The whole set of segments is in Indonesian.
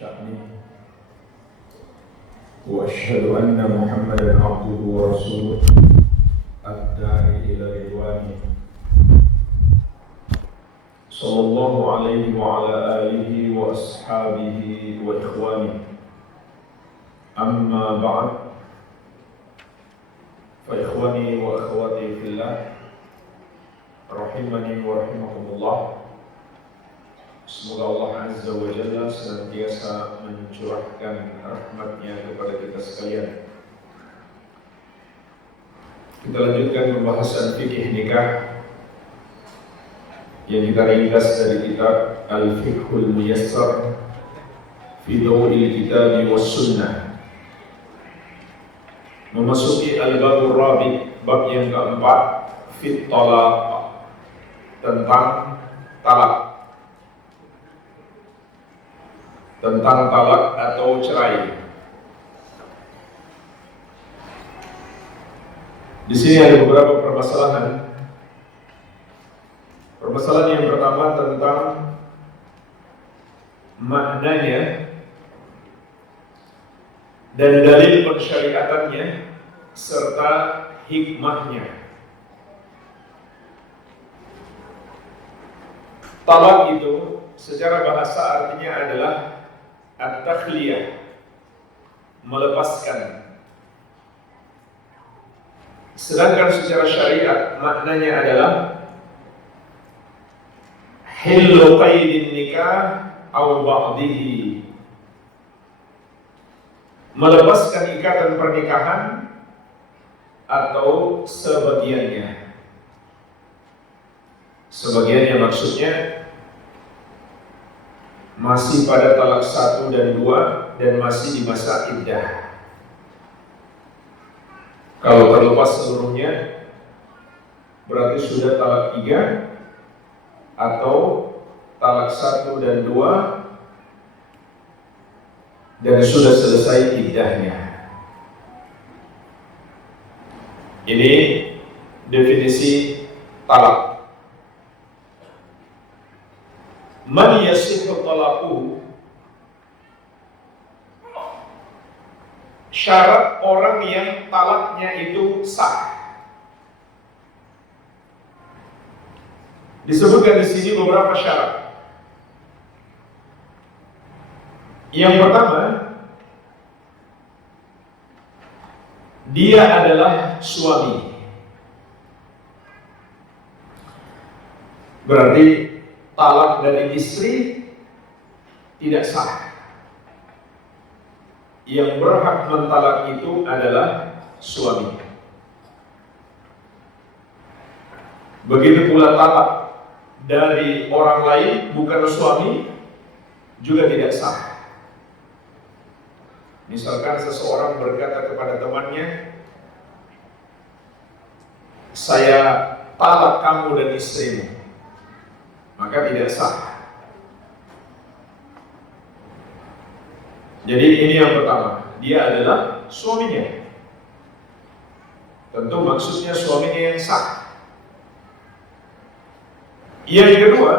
شأنه وأشهد أن محمدا عبده ورسوله الداعي إلى رضوانه صلى الله عليه وعلى آله وأصحابه وإخوانه أما بعد فإخواني وأخواتي في الله rahimani wa rahimakumullah. Semoga Allah Azza wa Jalla senantiasa mencurahkan rahmatnya kepada kita sekalian. Kita lanjutkan pembahasan fikih nikah yang kita ringkas dari kitab Al-Fiqhul Muyassar fi Daw'il Kitab was Sunnah. Memasuki Al-Babur Rabi, bab yang keempat, fit talaq, tentang talak atau cerai. Di sini ada beberapa permasalahan. Permasalahan yang pertama tentang maknanya dan dalil pensyariatannya serta hikmahnya. Talak itu secara bahasa artinya adalah at-takhliyah, melepaskan. Sedangkan secara syariat maknanya adalah hillu qaidin nikah aw ba'dihi, melepaskan ikatan pernikahan atau sebagiannya. Sebagiannya maksudnya masih pada talak 1 dan 2 dan masih di masa iddah. Kalau terlepas seluruhnya berarti sudah talak 3 atau talak 1 dan 2 dan sudah selesai iddahnya. Ini definisi talak. Man yasihhu talaquhu, syarat orang yang talaknya itu sah. Disebutkan di sini beberapa syarat. Yang pertama, dia adalah suami. Berarti talak dari istri tidak sah. Yang berhak mentalak itu adalah suami. Begitu pula talak dari orang lain bukan suami juga tidak sah. Misalkan seseorang berkata kepada temannya, saya talak kamu dan istrimu, maka tidak sah. Jadi ini yang pertama, dia adalah suaminya. Tentu maksudnya suaminya yang sah. Yang kedua,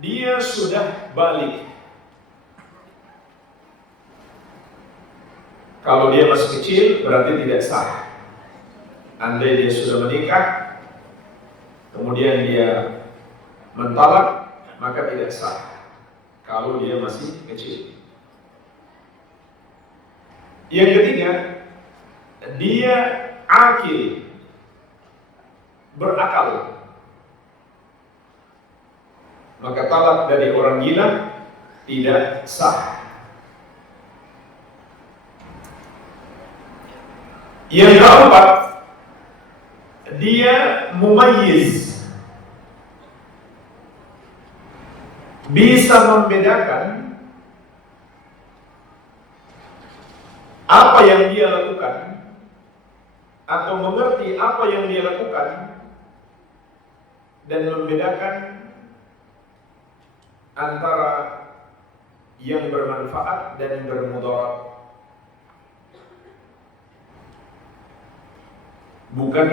dia sudah balik. Kalau dia masih kecil berarti tidak sah. Andai dia sudah menikah, kemudian dia mentalak, maka tidak sah kalau dia masih kecil. Yang ketiga, dia akil, berakal. Maka talak dari orang gila tidak sah. Yang keempat, dia mumayyiz, bisa membedakan apa yang dia lakukan atau mengerti apa yang dia lakukan dan membedakan antara yang bermanfaat dan bermudarat. Bukan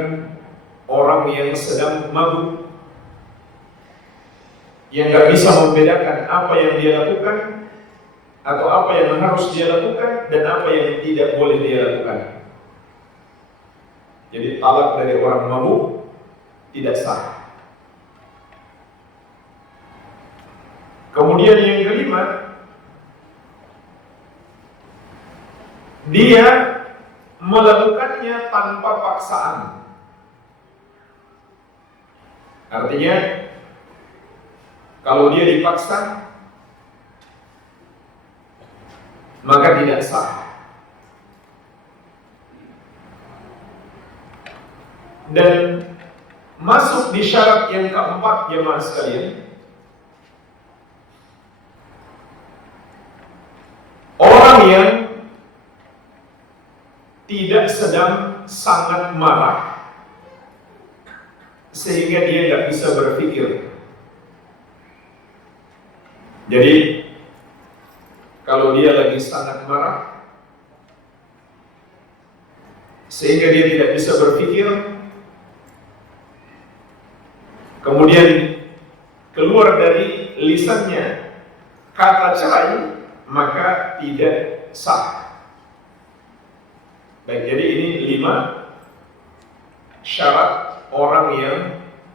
orang yang sedang mabuk, yang gak bisa membedakan apa yang dia lakukan atau apa yang harus dia lakukan dan apa yang tidak boleh dia lakukan. Jadi talak dari orang mabuk tidak sah. Kemudian yang kelima, dia melakukannya tanpa paksaan. Artinya, kalau dia dipaksa, maka tidak sah. Dan masuk di syarat yang keempat, jemaah sekalian, orang yang tidak sedang sangat marah sehingga dia nggak bisa berpikir. Jadi kalau dia lagi sangat marah sehingga dia tidak bisa berpikir, kemudian keluar dari lisannya kata cerai, maka tidak sah. Baik, jadi ini 5 syarat orang yang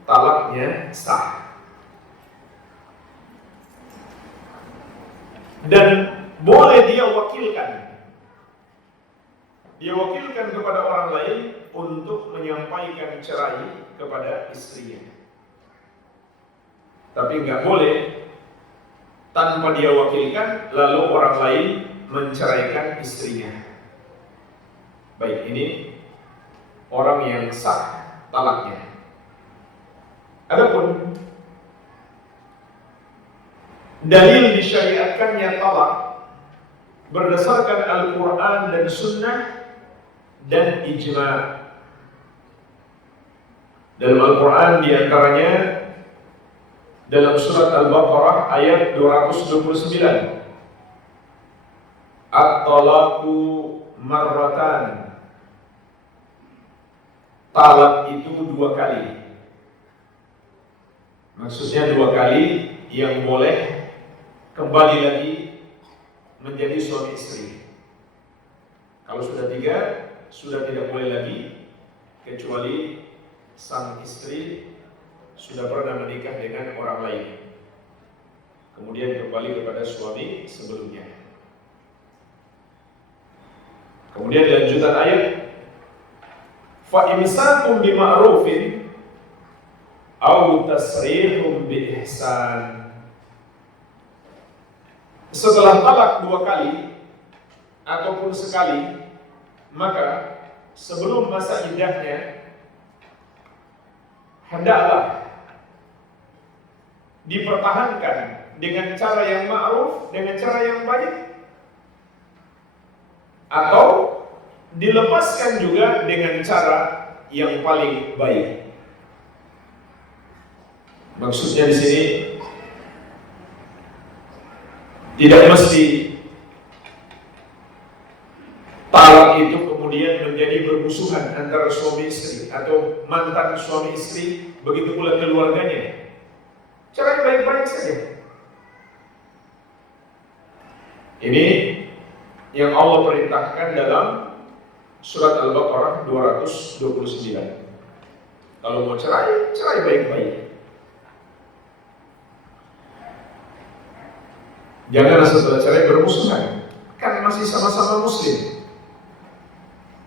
talaknya sah. Dan boleh dia wakilkan. Dia wakilkan kepada orang lain untuk menyampaikan cerai kepada istrinya. Tapi nggak boleh tanpa dia wakilkan lalu orang lain menceraikan istrinya. Baik, ini orang yang sah talaknya. Adapun dalil disyariatkannya talak berdasarkan Al-Quran dan Sunnah dan ijma'. Dalam Al-Quran diantaranya dalam surat Al-Baqarah ayat 229, At-talaqu marratan. Talak itu 2 kali. Maksudnya 2 kali yang boleh kembali lagi menjadi suami istri. Kalau sudah 3, sudah tidak boleh lagi, kecuali sang istri sudah pernah menikah dengan orang lain, kemudian kembali kepada suami sebelumnya. Kemudian lanjutan ayat, fa imsakum bima'rufin aw tasrihum bi ihsan. Setelah talak 2 kali ataupun sekali, maka sebelum masa iddahnya hendaklah dipertahankan dengan cara yang ma'ruf, dengan cara yang baik, atau dilepaskan juga dengan cara yang paling baik. Maksudnya di sini tidak mesti talak itu kemudian menjadi bermusuhan antara suami istri atau mantan suami istri, begitu pula keluarganya. Cara baik-baik saja. Ini yang Allah perintahkan dalam surat Al-Baqarah 229. Kalau mau cerai, cerai baik-baik. Jangan setelah cerai bermusuhan, kan masih sama-sama muslim.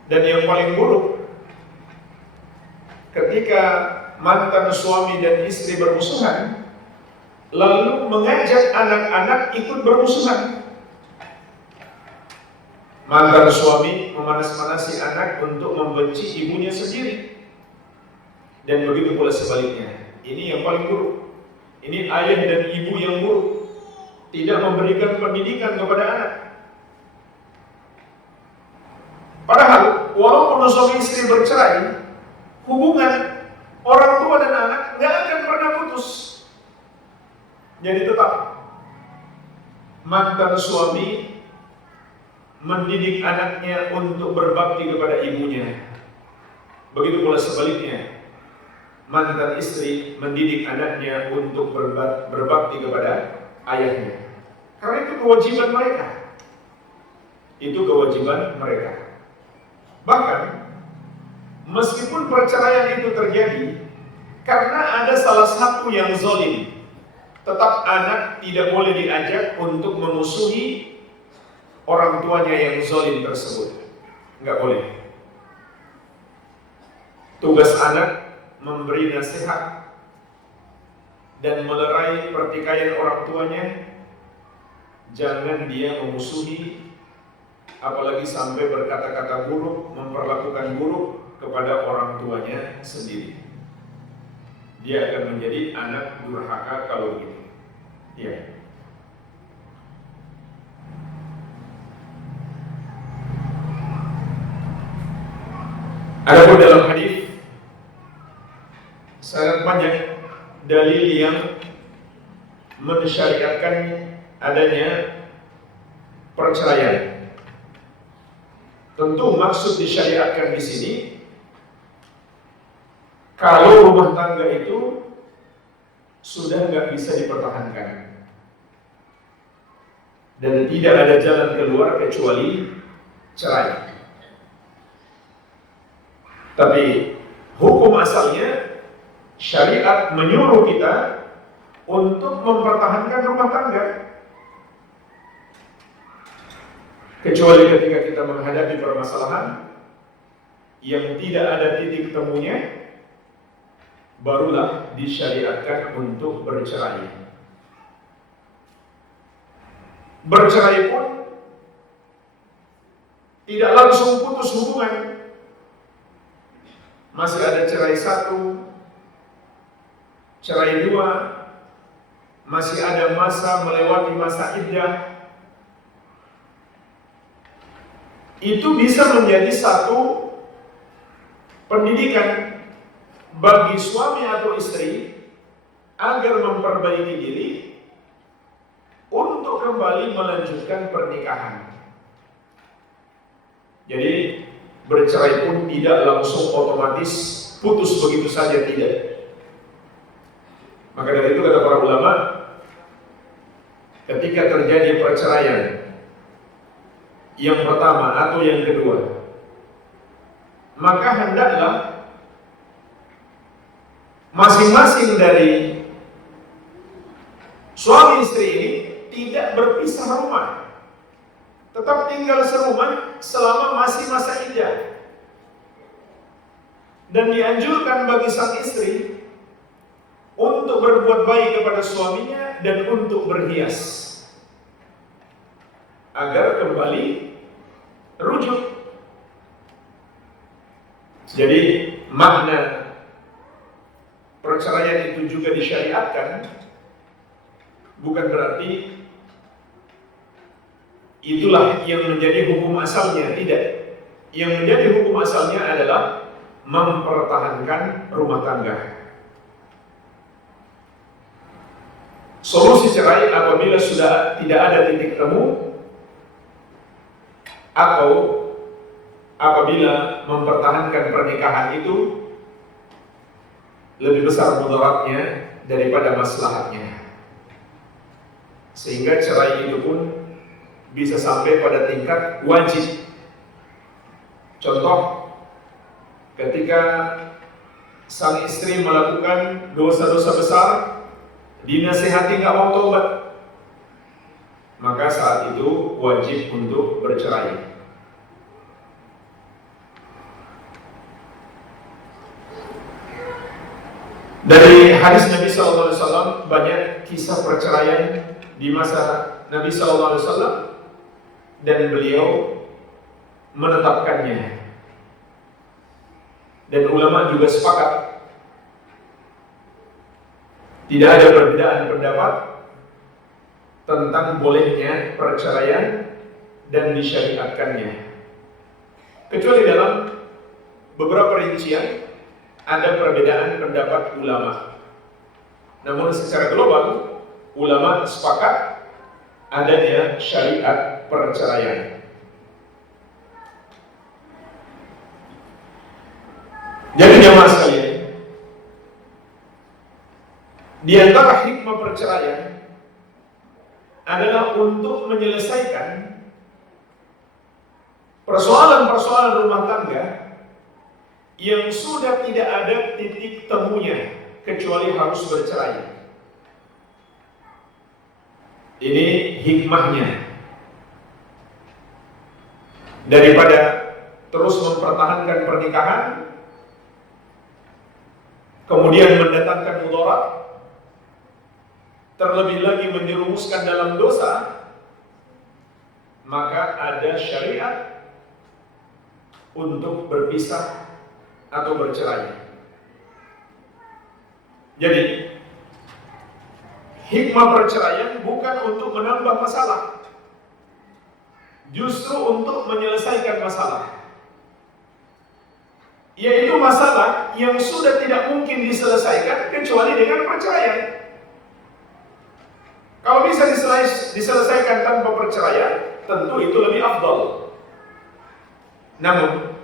Dan yang paling buruk, ketika mantan suami dan istri bermusuhan, lalu mengajak anak-anak ikut bermusuhan. Mantan suami memanas-manasi anak untuk membenci ibunya sendiri, dan begitu pula sebaliknya. Ini yang paling buruk. Ini ayah dan ibu yang buruk, tidak memberikan pendidikan kepada anak. Padahal walaupun suami istri bercerai, hubungan orang tua dan anak nggak akan pernah putus. Jadi tetap mantan suami mendidik anaknya untuk berbakti kepada ibunya. Begitu pula sebaliknya, mantan istri mendidik anaknya untuk berbakti kepada ayahnya. Karena itu kewajiban mereka. Itu kewajiban mereka. Bahkan meskipun perceraian itu terjadi karena ada salah satu yang zalim, tetap anak tidak boleh diajak untuk memusuhi orang tuanya yang zalim tersebut. Enggak boleh. Tugas anak memberi nasihat dan melerai pertikaian orang tuanya. Jangan dia memusuhi, apalagi sampai berkata-kata buruk, memperlakukan buruk kepada orang tuanya sendiri. Dia akan menjadi anak durhaka kalau begitu. Ya. Adapun dalam hadis sangat banyak dalil yang mensyariatkan adanya perceraian. Tentu maksud disyariatkan di sini kalau rumah tangga itu sudah nggak bisa dipertahankan dan tidak ada jalan keluar kecuali cerai. Tapi hukum asalnya syariat menyuruh kita untuk mempertahankan rumah tangga. Kecuali ketika kita menghadapi permasalahan yang tidak ada titik temunya, barulah disyariatkan untuk bercerai. Bercerai pun tidak langsung putus hubungan. Masih ada cerai 1, cerai 2, masih ada masa melewati masa iddah. Itu bisa menjadi satu pendidikan bagi suami atau istri agar memperbaiki diri untuk kembali melanjutkan pernikahan. Jadi bercerai pun tidak langsung otomatis putus begitu saja, tidak. Maka dari itu kata para ulama, ketika terjadi perceraian yang pertama atau yang kedua, maka hendaklah masing-masing dari suami istri ini tidak berpisah rumah, tetap tinggal serumah selama masih masa iddah. Dan dianjurkan bagi sang istri untuk berbuat baik kepada suaminya dan untuk berhias agar kembali rujuk. Jadi makna perceraian itu juga disyariatkan bukan berarti itulah yang menjadi hukum asalnya, tidak. Yang menjadi hukum asalnya adalah mempertahankan rumah tangga. Solusi cerai apabila sudah tidak ada titik temu atau apabila mempertahankan pernikahan itu lebih besar mudaratnya daripada maslahatnya, sehingga cerai itu pun bisa sampai pada tingkat wajib. Contoh, ketika sang istri melakukan dosa-dosa besar, dinasihati nggak mau tobat, maka saat itu wajib untuk bercerai. Dari hadis Nabi SAW banyak kisah perceraian di masa Nabi SAW dan beliau menetapkannya. Dan ulama juga sepakat tidak ada perbedaan pendapat tentang bolehnya perceraian dan disyariatkannya, kecuali dalam beberapa rincian ada perbedaan pendapat ulama. Namun secara global ulama sepakat adanya syariat perceraian. Jadi jemaah sekalian, di antara hikmah perceraian adalah untuk menyelesaikan persoalan-persoalan rumah tangga yang sudah tidak ada titik temunya kecuali harus bercerai. Ini hikmahnya. Daripada terus mempertahankan pernikahan, kemudian mendatangkan mudarat, terlebih lagi menjerumuskan dalam dosa, maka ada syariat untuk berpisah atau bercerai. Jadi, hikmah perceraian bukan untuk menambah masalah, justru untuk menyelesaikan masalah, yaitu masalah yang sudah tidak mungkin diselesaikan kecuali dengan perceraian. Kalau bisa diselesaikan tanpa perceraian, tentu itu lebih afdal. Namun,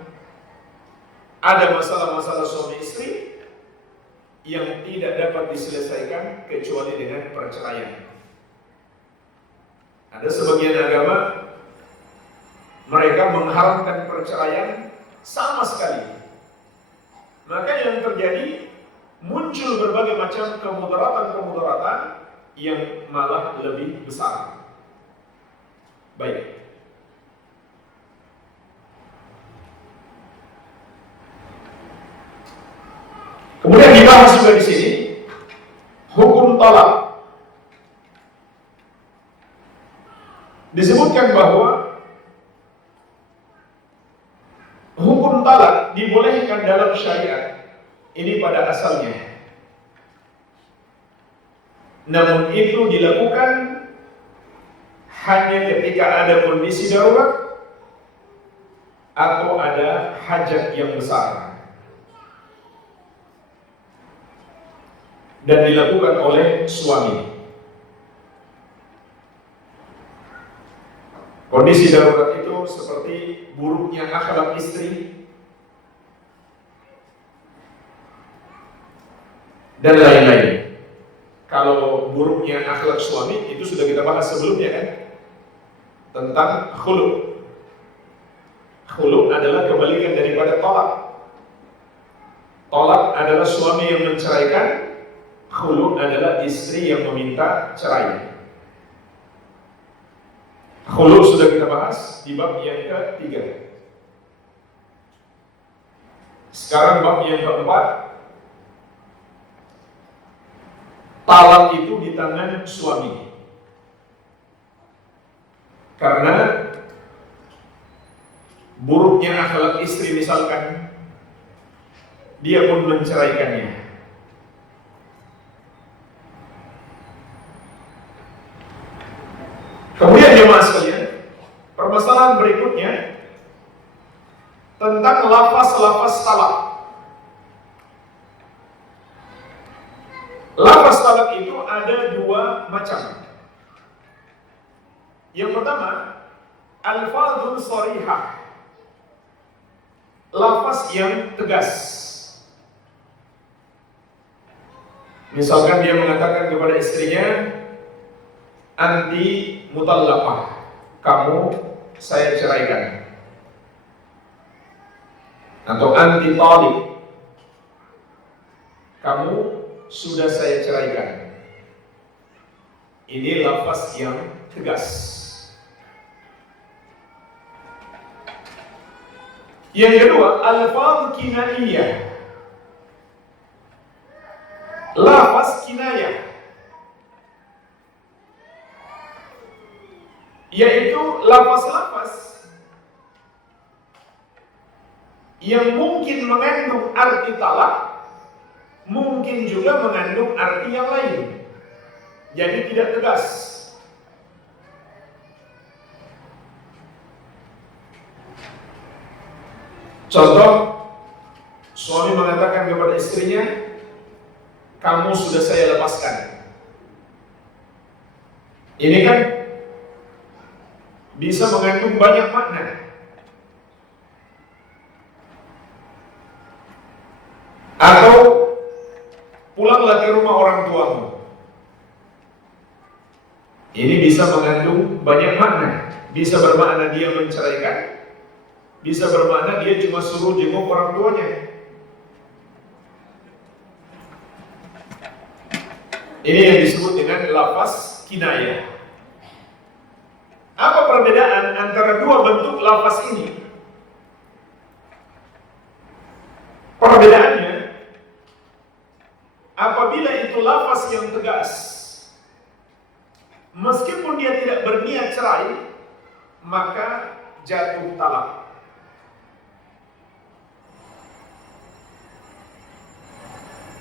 ada masalah-masalah suami istri yang tidak dapat diselesaikan kecuali dengan perceraian. Ada sebagian agama, mereka mengharamkan perceraian sama sekali. Maka yang terjadi, muncul berbagai macam kemudaratan-kemudaratan yang malah lebih besar. Baik. Kemudian dibahas juga di sini hukum talak. Disebutkan bahwa hukum talak dibolehkan dalam syariat ini pada asalnya. Namun itu dilakukan hanya ketika ada kondisi darurat atau ada hajat yang besar, dan dilakukan oleh suami. Kondisi darurat itu seperti buruknya akhlak istri dan lain-lain. Kalau buruknya akhlak suami itu sudah kita bahas sebelumnya kan, tentang khulu. Khulu adalah kebalikan daripada tolak. Tolak adalah suami yang menceraikan, khulu adalah istri yang meminta cerai. Khulu sudah kita bahas di bab yang ketiga. Sekarang bab yang keempat. Talak itu di tangan suami. Karena buruknya akhlak istri misalkan, dia pun menceraikannya. Kemudian jemaah sekalian, permasalahan berikutnya tentang lafaz-lafaz talak. Lafaz talak itu ada dua macam. Yang pertama, alfazun sharihah, lafaz yang tegas. Misalkan dia mengatakan kepada istrinya, anti mutallaqah, kamu saya ceraikan. Atau anti taliq, kamu sudah saya ceraikan. Ini lafaz yang tegas. Yang kedua, alfaz kinaiyah, lafaz kinayah, yaitu lafaz-lafaz yang mungkin mengandung arti talak, mungkin juga mengandung arti yang lain. Jadi tidak tegas. Contoh, suami mengatakan kepada istrinya, kamu sudah saya lepaskan. Ini kan bisa mengandung banyak makna. Atau pulanglah ke rumah orang tuamu. Ini bisa mengandung banyak makna. Bisa bermakna dia menceraikan, bisa bermakna dia cuma suruh jenguk orang tuanya. Ini yang disebut dengan lafaz kinayah. Apa perbedaan antara dua bentuk lafaz ini? Perbedaannya, apabila itu lafaz yang tegas, meskipun dia tidak berniat cerai, maka jatuh talak.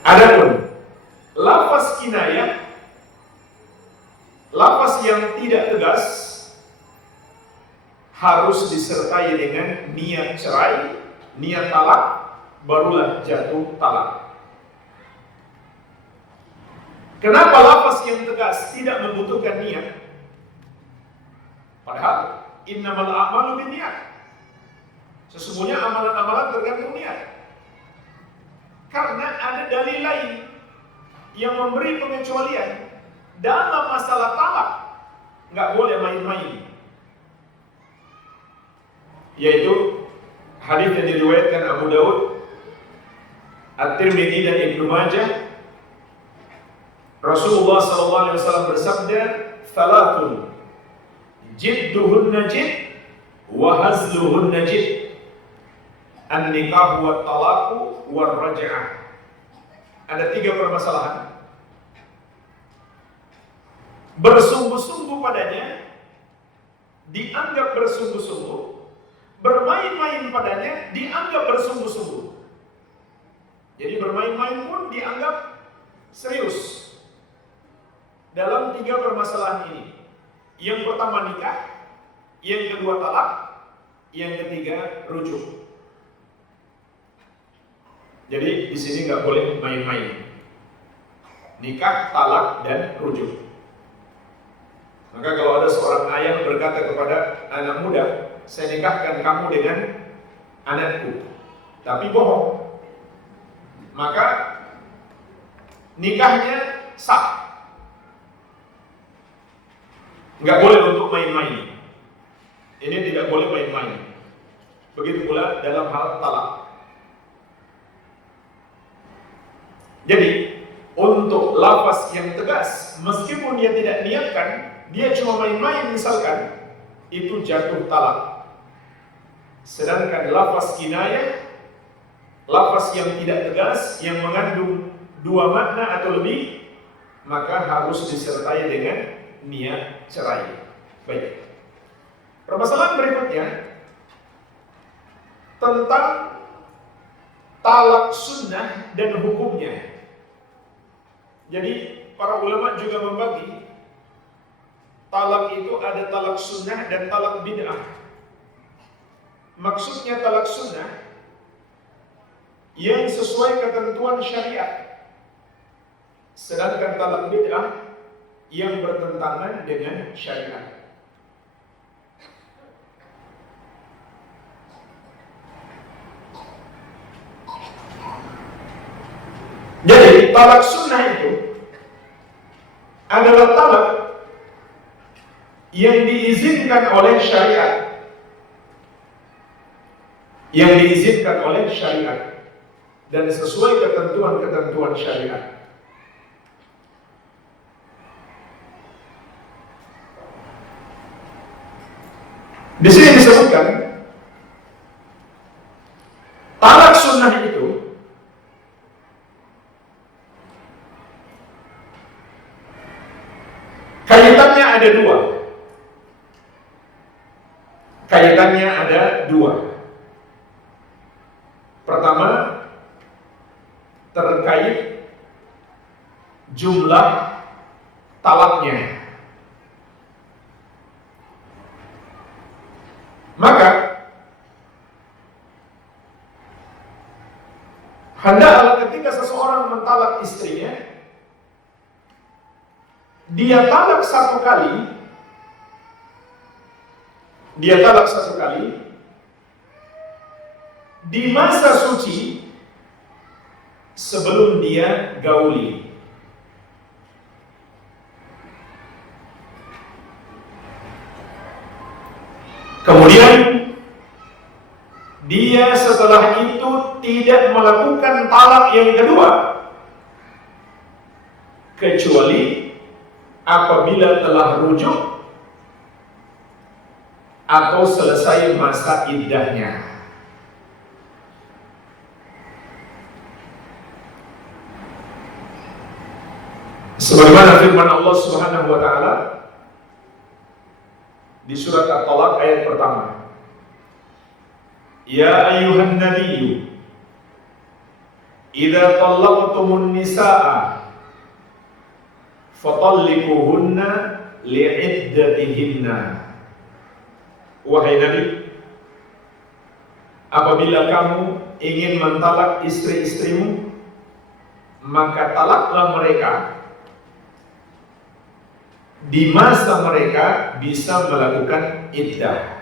Adapun lafaz kinayah, lafaz yang tidak tegas, harus disertai dengan niat cerai, niat talak, barulah jatuh talak. Kenapa lafaz yang tegas tidak membutuhkan niat? Padahal innamal a'malu binniyat. Sesungguhnya amalan-amalan tergantung niat. Karena ada dalil lain yang memberi pengecualian dalam masalah talak, nggak boleh main-main. Yaitu hadis yang diriwayatkan Abu Daud, At-Tirmidzi dan Ibnu Majah. Rasulullah SAW bersabda, "Thalathun jidduhunna jidd wa hazluhunna jidd, an-nikah wa talaqu wa raj'ah." Ada 3 permasalahan. Bersungguh-sungguh padanya dianggap bersungguh-sungguh, bermain-main padanya dianggap bersungguh-sungguh. Jadi bermain-main pun dianggap serius dalam 3 permasalahan ini. Yang pertama nikah, yang kedua talak, yang ketiga rujuk. Jadi di sini nggak boleh main-main. Nikah, talak, dan rujuk. Maka kalau ada seorang ayah berkata kepada anak muda, "Saya nikahkan kamu dengan anakku," tapi bohong, maka nikahnya sah. Nggak boleh untuk main-main. Ini tidak boleh main-main. Begitu pula dalam hal talak. Jadi untuk lafaz yang tegas, meskipun dia tidak niatkan, dia cuma main-main misalkan, itu jatuh talak. Sedangkan lafaz kinayah, lafaz yang tidak tegas, yang mengandung 2 makna atau lebih, maka harus disertai dengan niat cerai. Baik. Permasalahan berikutnya tentang talak sunnah dan hukumnya. Jadi para ulama juga membagi talak itu ada talak sunnah dan talak bid'ah. Maksudnya talak sunnah yang sesuai ketentuan syariat, sedangkan talak bid'ah yang bertentangan dengan syariat. Jadi talak sunnah itu adalah talak yang diizinkan oleh syariat, yang diizinkan oleh syariat dan sesuai ketentuan-ketentuan syariat. Di sini disebutkan talak sunnah itu kaitannya ada 2. Kaitannya ada 2. Pertama, terkait jumlah talaknya. Maka hendaklah ketika seseorang mentalak istrinya, dia talak 1 kali, di masa suci sebelum dia gauli. Kemudian dia setelah itu tidak melakukan talak yang kedua kecuali apabila telah rujuk atau selesai masa iddahnya. Sebagaimana firman Allah Subhanahu wa taala di surat At-Talaq ayat pertama. Ya ayyuhan nabiyyu idza talaqtumun nisaa fatalliquhunna li'iddatihinna. Wahai Nabi, apabila kamu ingin mentalak istri-istrimu, maka talaklah mereka di masa mereka bisa melakukan iddah.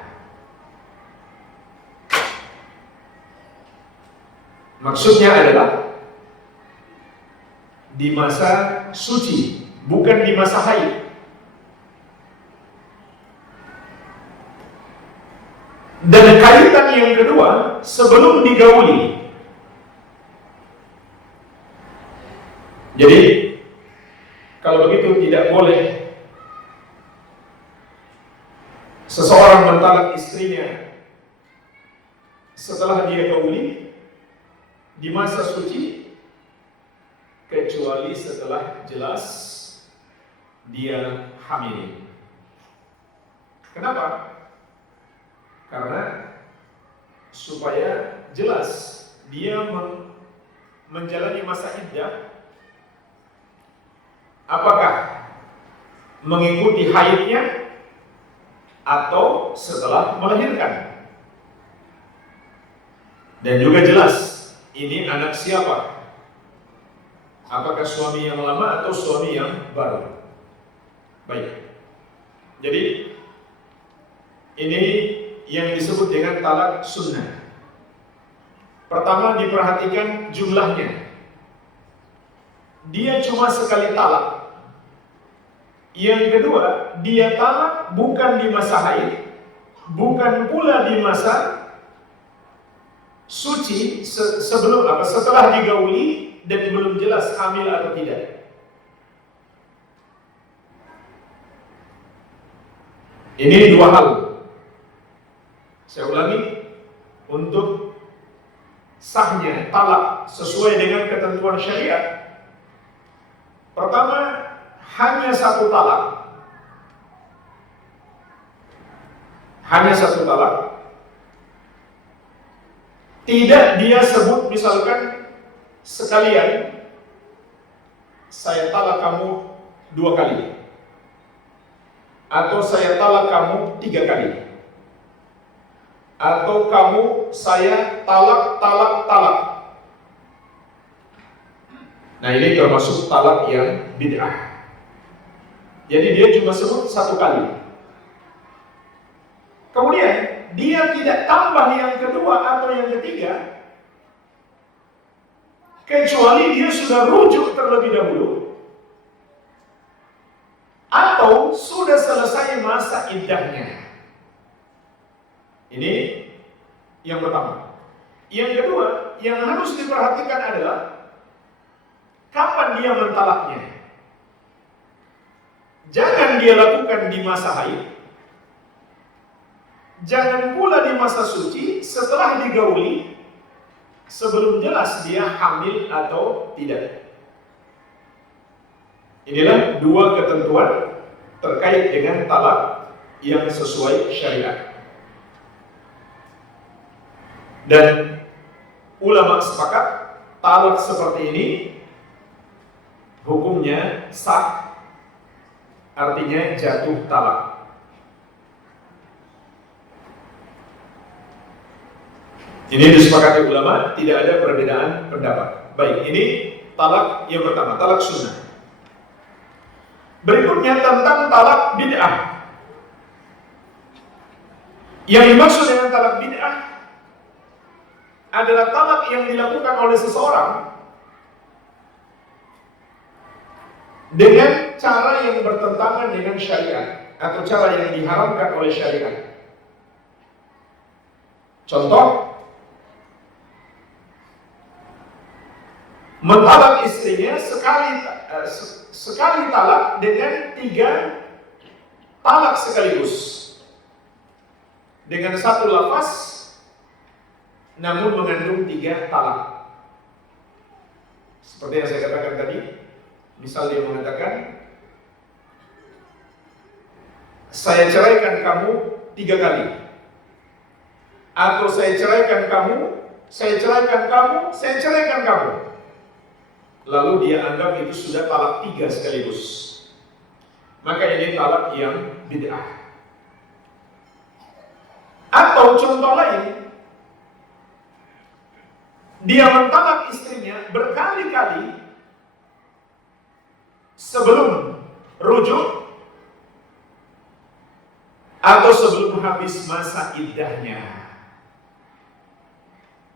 Maksudnya adalah di masa suci, bukan di masa haid. Dan kaitan yang kedua, sebelum digauli. Jadi, kalau begitu tidak boleh seseorang mentalak istrinya setelah dia gauli di masa suci, kecuali setelah jelas dia hamil. Kenapa? Karena supaya jelas dia menjalani masa iddah, apakah mengikuti haidnya atau setelah melahirkan. Dan juga jelas ini anak siapa? Apakah suami yang lama atau suami yang baru? Baik. Jadi ini yang disebut dengan talak sunnah. Pertama, diperhatikan jumlahnya. Dia cuma sekali talak. Yang kedua, dia talak bukan di masa haid, bukan pula di masa suci setelah digauli dan belum jelas hamil atau tidak. Ini dua hal. Saya ulangi, untuk sahnya talak sesuai dengan ketentuan syariat, pertama, hanya satu talak. Hanya satu talak. Tidak dia sebut misalkan sekalian, saya talak kamu 2 kali, atau saya talak kamu 3 kali, atau saya talak. Nah, ini termasuk talak yang bid'ah. Jadi dia cuma sebut 1 kali. Kemudian dia tidak tambah yang kedua atau yang ketiga, kecuali dia sudah rujuk terlebih dahulu atau sudah selesai masa iddahnya. Ini yang pertama. Yang kedua, yang harus diperhatikan adalah kapan dia mentalaknya. Jangan dia lakukan di masa haid, jangan pula di masa suci setelah digauli sebelum jelas dia hamil atau tidak. Inilah 2 ketentuan terkait dengan talak yang sesuai syariat. Dan ulama sepakat talak seperti ini hukumnya sah, artinya jatuh talak. Ini disepakati ulama, tidak ada perbedaan pendapat. Baik, ini talak yang pertama, talak sunnah. Berikutnya tentang talak bid'ah. Yang dimaksud dengan talak bid'ah adalah talak yang dilakukan oleh seseorang dengan cara yang bertentangan dengan syariat atau cara yang diharamkan oleh syariat. Contoh, mentalak istrinya sekali talak dengan 3 talak sekaligus, dengan satu lafaz namun mengandung 3 talak. Seperti yang saya katakan tadi, misal dia mengatakan, saya ceraikan kamu 3 kali, atau saya ceraikan kamu, saya ceraikan kamu, saya ceraikan kamu. Lalu dia anggap itu sudah talak 3 sekaligus. Maka ini talak yang bid'ah. Atau contoh lain, dia mentalak istrinya berkali-kali sebelum rujuk atau sebelum habis masa iddahnya.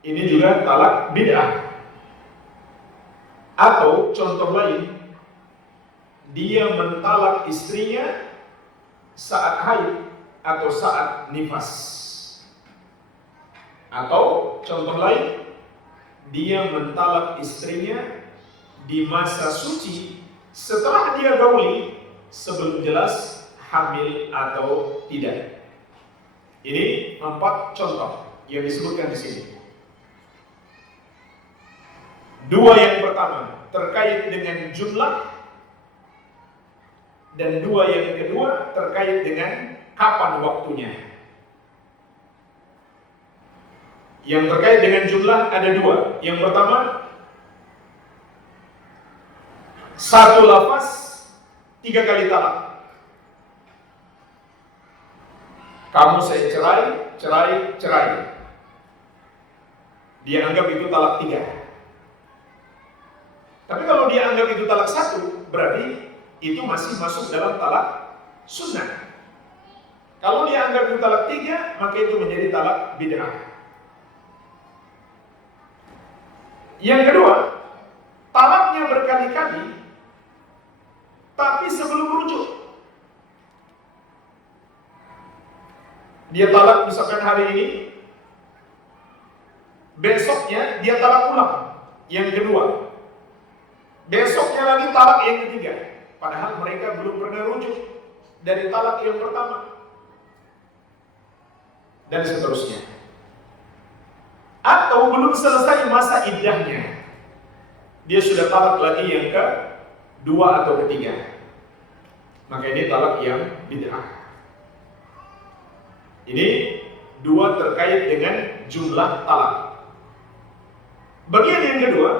Ini juga talak bid'ah. Atau contoh lain, dia mentalak istrinya saat haid atau saat nifas. Atau contoh lain, dia mentalak istrinya di masa suci setelah dia gauli sebelum jelas hamil atau tidak. Ini 4 contoh yang disebutkan di sini. 2 yang pertama terkait dengan jumlah, dan 2 yang kedua terkait dengan kapan waktunya. Yang terkait dengan jumlah ada 2. Yang pertama, 1 lafaz 3 kali talak. Kamu saya cerai, cerai, cerai. Dia anggap itu talak 3. Tapi kalau dia anggap itu talak 1, berarti itu masih masuk dalam talak sunnah. Kalau dia anggap itu talak 3, maka itu menjadi talak bid'ah. Yang kedua, talaknya berkali-kali, tapi sebelum rujuk. Dia talak misalkan hari ini, besoknya dia talak ulang yang kedua, besoknya lagi talak yang ketiga, padahal mereka belum pernah rujuk dari talak yang pertama, dan seterusnya. Atau belum selesai masa iddahnya, dia sudah talak lagi yang kedua atau ketiga, maka ini talak yang bid'ah. Ini 2 terkait dengan jumlah talak. Bagian yang kedua,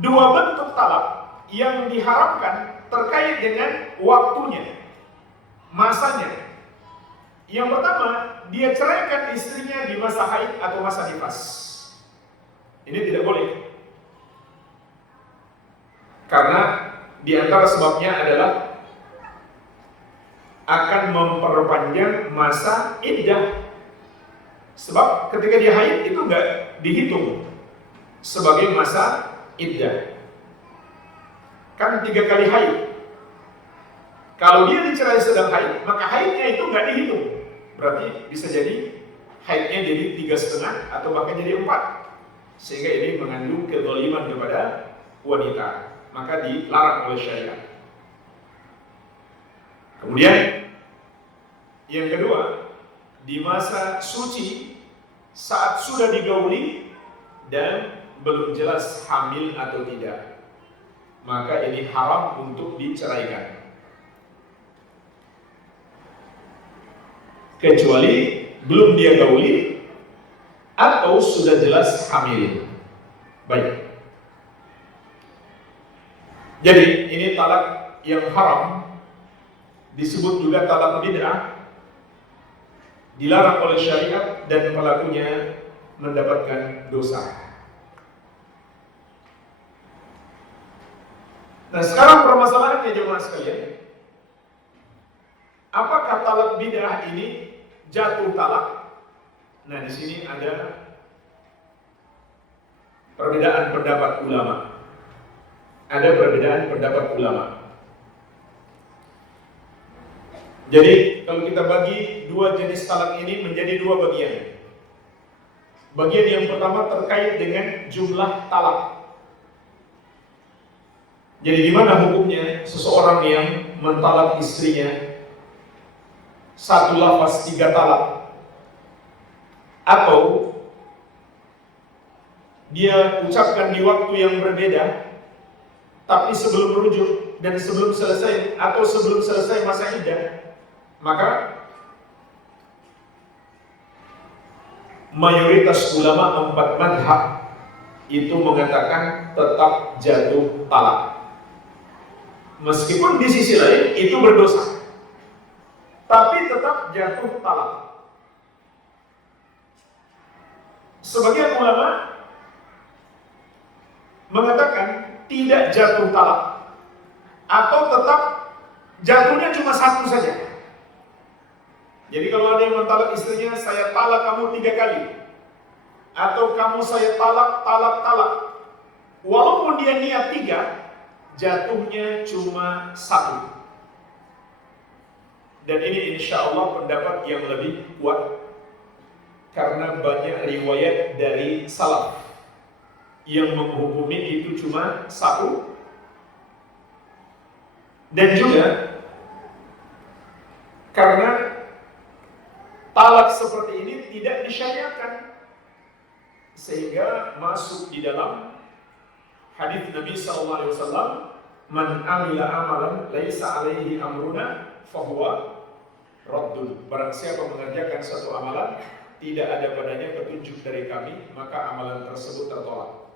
2 bentuk talak yang diharamkan terkait dengan waktunya, masanya. Yang pertama, dia ceraikan istrinya di masa haid atau masa nifas. Ini tidak boleh. Karena di antara sebabnya adalah akan memperpanjang masa iddah. Sebab ketika dia haid itu enggak dihitung sebagai masa iddah. Kan 3 kali haid. Kalau dia dicerai sedang haid, maka haidnya itu enggak dihitung. Berarti bisa jadi haidnya jadi 3,5 atau bahkan jadi 4. Sehingga ini mengandung kezaliman kepada wanita, maka dilarang oleh syariat. Kemudian yang kedua, di masa suci saat sudah digauli dan belum jelas hamil atau tidak, maka ini haram untuk diceraikan. Kecuali belum dia gauli atau sudah jelas hamil. Baik. Jadi ini talak yang haram, disebut juga talak bid'ah, dilarang oleh syariat dan pelakunya mendapatkan dosa. Nah, sekarang permasalahannya jemaah sekalian, apakah talak bid'ah ini jatuh talak? Nah, di sini ada perbedaan pendapat ulama. Ada perbedaan pendapat ulama. Jadi kalau kita bagi dua jenis talak ini menjadi dua bagian. Bagian yang pertama terkait dengan jumlah talak. Jadi gimana hukumnya seseorang yang mentalak istrinya satu lafaz 3 talak, atau dia ucapkan di waktu yang berbeda, tapi sebelum merujuk dan sebelum selesai atau sebelum selesai masa iddah, maka mayoritas ulama 4 madhab itu mengatakan tetap jatuh talak. Meskipun di sisi lain itu berdosa, tapi tetap jatuh talak. Sebagian ulama mengatakan tidak jatuh talak, atau tetap jatuhnya cuma satu saja. Jadi kalau ada yang mentalak istrinya, saya talak kamu 3 kali, atau kamu saya talak, walaupun dia niat 3, jatuhnya cuma 1. Dan ini insya Allah pendapat yang lebih kuat, karena banyak riwayat dari salaf yang menghukumi itu cuma 1. Dan juga karena talak seperti ini tidak disyariatkan, sehingga masuk di dalam hadis Nabi SAW, man amila amalan laisa alaihi amruna fahuwa raddun. Barang siapa mengerjakan suatu amalan tidak ada padanya petunjuk dari kami, maka amalan tersebut tertolak.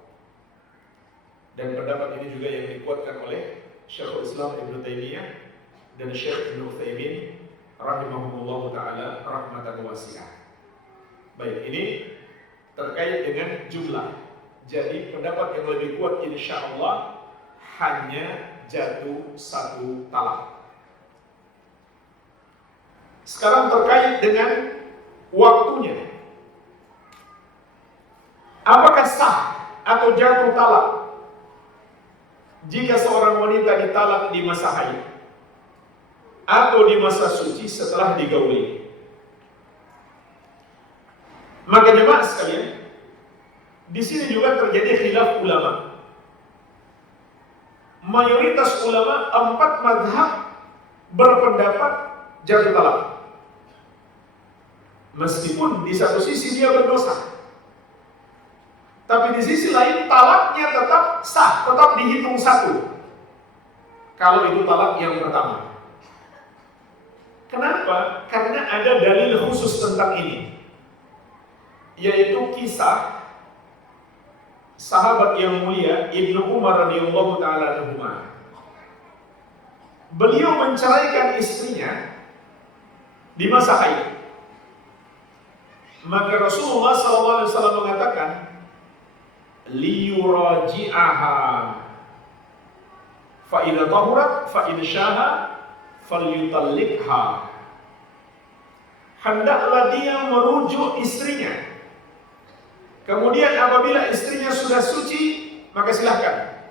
Dan pendapat ini juga yang dikuatkan oleh Syekhul Islam Ibnu Taimiyah dan Syekh Ibnu Utsaimin rahimahumullah ta'ala rahmatan wasi'ah. Baik, ini terkait dengan jumlah. Jadi pendapat yang lebih kuat insya Allah hanya jatuh 1 talak. Sekarang terkait dengan waktunya, apakah sah atau jatuh talak jika seorang wanita ditalak di masa haid atau di masa suci setelah digauli? Maka jemaah sekalian, di sini juga terjadi khilaf ulama. Mayoritas ulama 4 mazhab berpendapat jatuh talak, meskipun di satu sisi dia berdosa, tapi di sisi lain talaknya tetap sah, tetap dihitung 1 kalau itu talak yang pertama. Kenapa? Karena ada dalil khusus tentang ini, yaitu kisah sahabat yang mulia Ibnu Umar radhiyallahu taala anhuma. Beliau menceraikan istrinya di masa haid. Maka Rasulullah SAW mengatakan, liyuraji'aha fa idza tahurat fa in syaha falyutalliqha. Hendaklah dia merujuk istrinya. Kemudian apabila istrinya sudah suci, maka silahkan.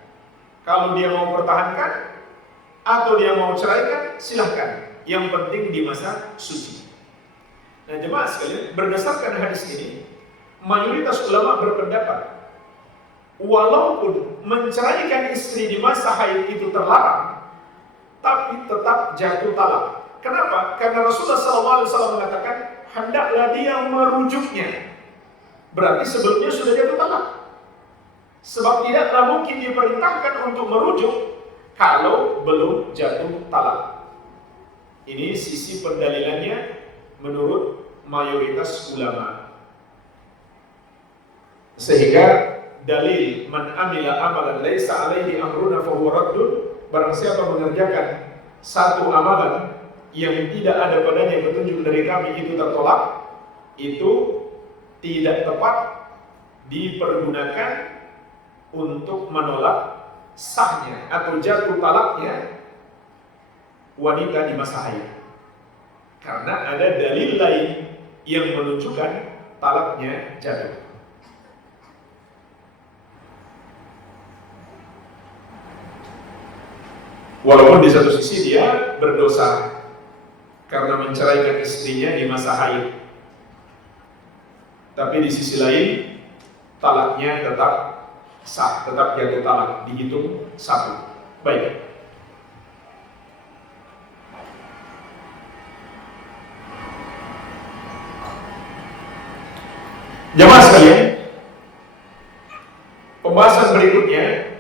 Kalau dia mau pertahankan atau dia mau ceraikan, silahkan. Yang penting di masa suci. Nah jemaah sekalian, berdasarkan hadis ini, mayoritas ulama berpendapat, walaupun menceraikan istri di masa haid itu terlarang, tapi tetap jatuh talak. Kenapa? Karena Rasulullah SAW mengatakan, hendaklah dia merujuknya. Berarti sebelumnya sudah jatuh talak. Sebab tidaklah mungkin diperintahkan untuk merujuk kalau belum jatuh talak. Ini sisi pendalilannya menurut mayoritas ulama. Sehingga dalil man amila amalan laisa alaihi amruna fahuwa raddun, barang siapa mengerjakan satu amalan yang tidak ada padanya petunjuk dari kami itu tertolak, itu tidak tepat dipergunakan untuk menolak sahnya atau jatuh talaknya wanita di masa haid. Karena ada dalil lain yang menunjukkan talaknya jatuh. Walaupun di satu sisi dia berdosa karena menceraikan istrinya di masa haid. Tapi di sisi lain talaknya tetap sah, tetap jatuh talak, dihitung satu. Baik. Jamaah sekalian, pembahasan berikutnya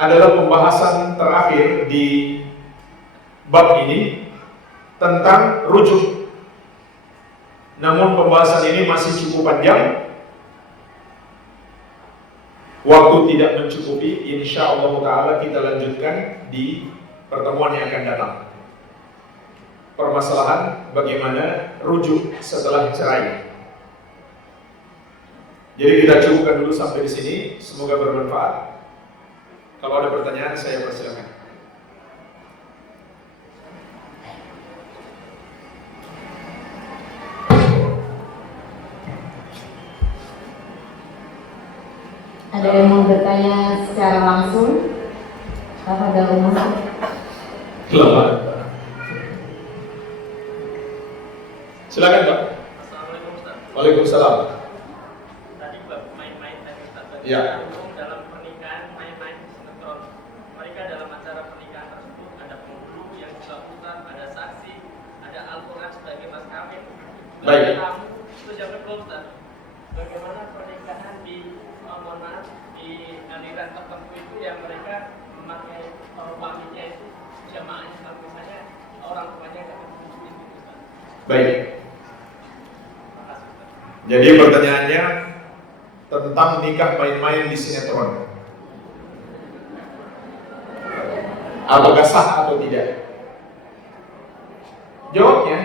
adalah pembahasan terakhir di bab ini tentang rujuk. Namun pembahasan ini masih cukup panjang, waktu tidak mencukupi. Insya Allah Ta'ala kita lanjutkan di pertemuan yang akan datang. Permasalahan bagaimana rujuk setelah cerai. Jadi kita cukupkan dulu sampai di sini. Semoga bermanfaat. Kalau ada pertanyaan saya persilakan. Ada yang mau bertanya secara langsung kepada umum? Selamat. Silakan Pak. Assalamualaikum Ustaz. Waalaikumsalam. Tadi bab main-main tadi Ustaz. Ya. Dalam pernikahan main-main sinetron. Mereka dalam acara pernikahan tersebut ada penghulu yang juga Ustaz, ada saksi, ada Al-Quran sebagai mas kawin. Baik. Kamu itu jawabnya belum Ustaz. Bagaimana pernikahan di mohon maaf di aliran tertentu itu yang mereka memakai wanginya itu jamaahnya, kalau misalnya orang tuanya nggak menunjukin itu Ustaz. Baik. Makasih Ustaz. Jadi pertanyaannya tentang nikah main-main di sinetron. Apakah sah atau tidak? Jawabnya,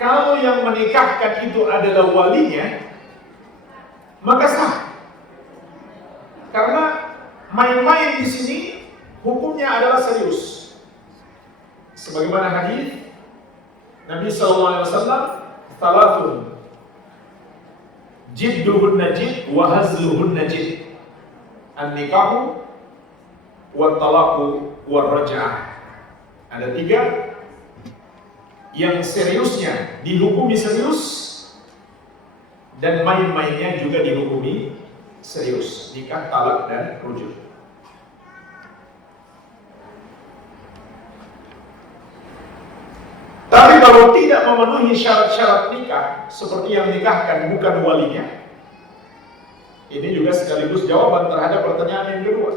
kalau yang menikahkan itu adalah walinya, maka sah. Karena main-main di sini hukumnya adalah serius. Sebagaimana hadis Nabi sallallahu alaihi wasallam, "Salatun jidduhun najid wa hazluhun najid. An-nikahu wa talaqu wa raj'ah." Ada 3 yang seriusnya dihukumi serius dan main-mainnya juga dihukumi serius, nikah, talak, dan rujuk. Tapi kalau tidak memenuhi syarat-syarat nikah, seperti yang nikahkan bukan walinya, ini juga sekaligus jawaban terhadap pertanyaan yang kedua.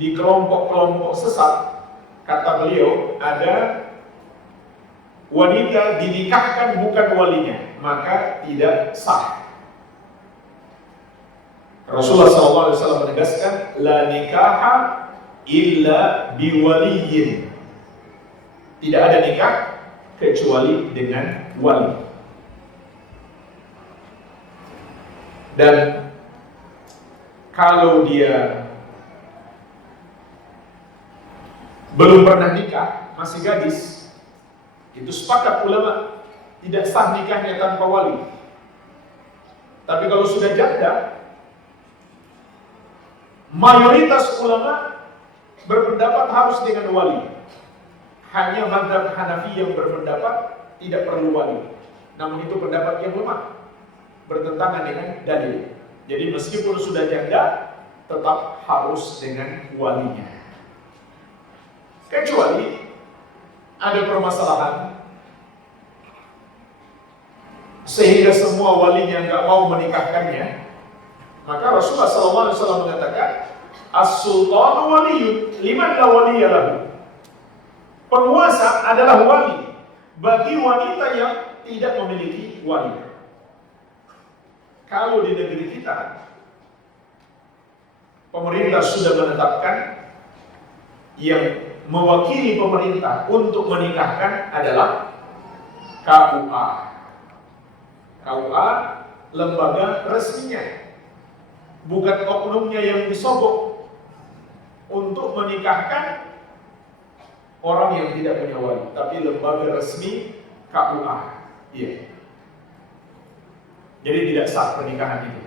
Di kelompok-kelompok sesat, kata beliau, ada wanita dinikahkan bukan walinya, maka tidak sah. Rasulullah SAW menegaskan, la nikaha illa biwaliyin. Tidak ada nikah kecuali dengan wali. Dan kalau dia belum pernah nikah, masih gadis, itu sepakat ulama tidak sah nikahnya tanpa wali. Tapi kalau sudah janda, mayoritas ulama berpendapat harus dengan wali. Hanya mazhab Hanafi yang berpendapat tidak perlu wali. Namun itu pendapat yang lemah, bertentangan dengan dalil. Jadi meskipun sudah janda, tetap harus dengan walinya. Kecuali ada permasalahan sehingga semua walinya nggak mau menikahkannya, maka Rasulullah SAW mengatakan, as-sultanu waliyun liman la waliya lahu. Penguasa adalah wali bagi wanita yang tidak memiliki wali. Kalau di negeri kita, pemerintah sudah menetapkan yang mewakili pemerintah untuk menikahkan adalah KUA. KUA lembaga resminya, bukan oknumnya yang disogok untuk menikahkan orang yang tidak punya wali, tapi lembaga resmi KUA. Iya. Jadi tidak sah pernikahan itu.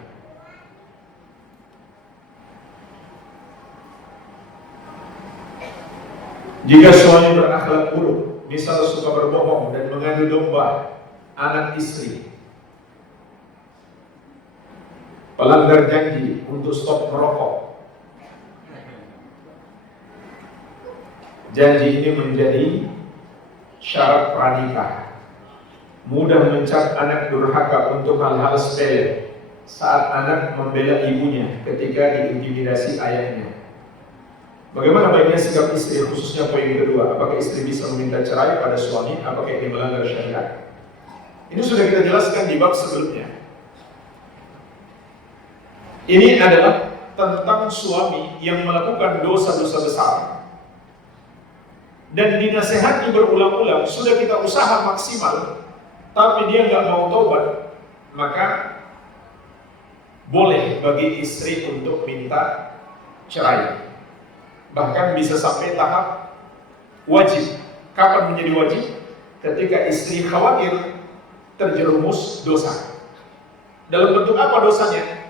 Jika suami berakhlak buruk, misal suka berbohong dan mengadu domba anak istri, pelanggar janji untuk stop merokok, janji ini menjadi syarat pranikah, mudah mencap anak durhaka untuk hal-hal sepele saat anak membela ibunya ketika diintimidasi ayahnya. Bagaimana baiknya sikap istri, khususnya poin kedua, apakah istri bisa meminta cerai pada suami, apakah ini melanggar syariat? Ini sudah kita jelaskan di bab sebelumnya. Ini adalah tentang suami yang melakukan dosa-dosa besar dan dinasehati berulang-ulang, sudah kita usaha maksimal tapi dia nggak mau taubat, maka boleh bagi istri untuk minta cerai. Bahkan bisa sampai tahap wajib. Kapan menjadi wajib? Ketika istri khawatir terjerumus dosa. Dalam bentuk apa dosanya?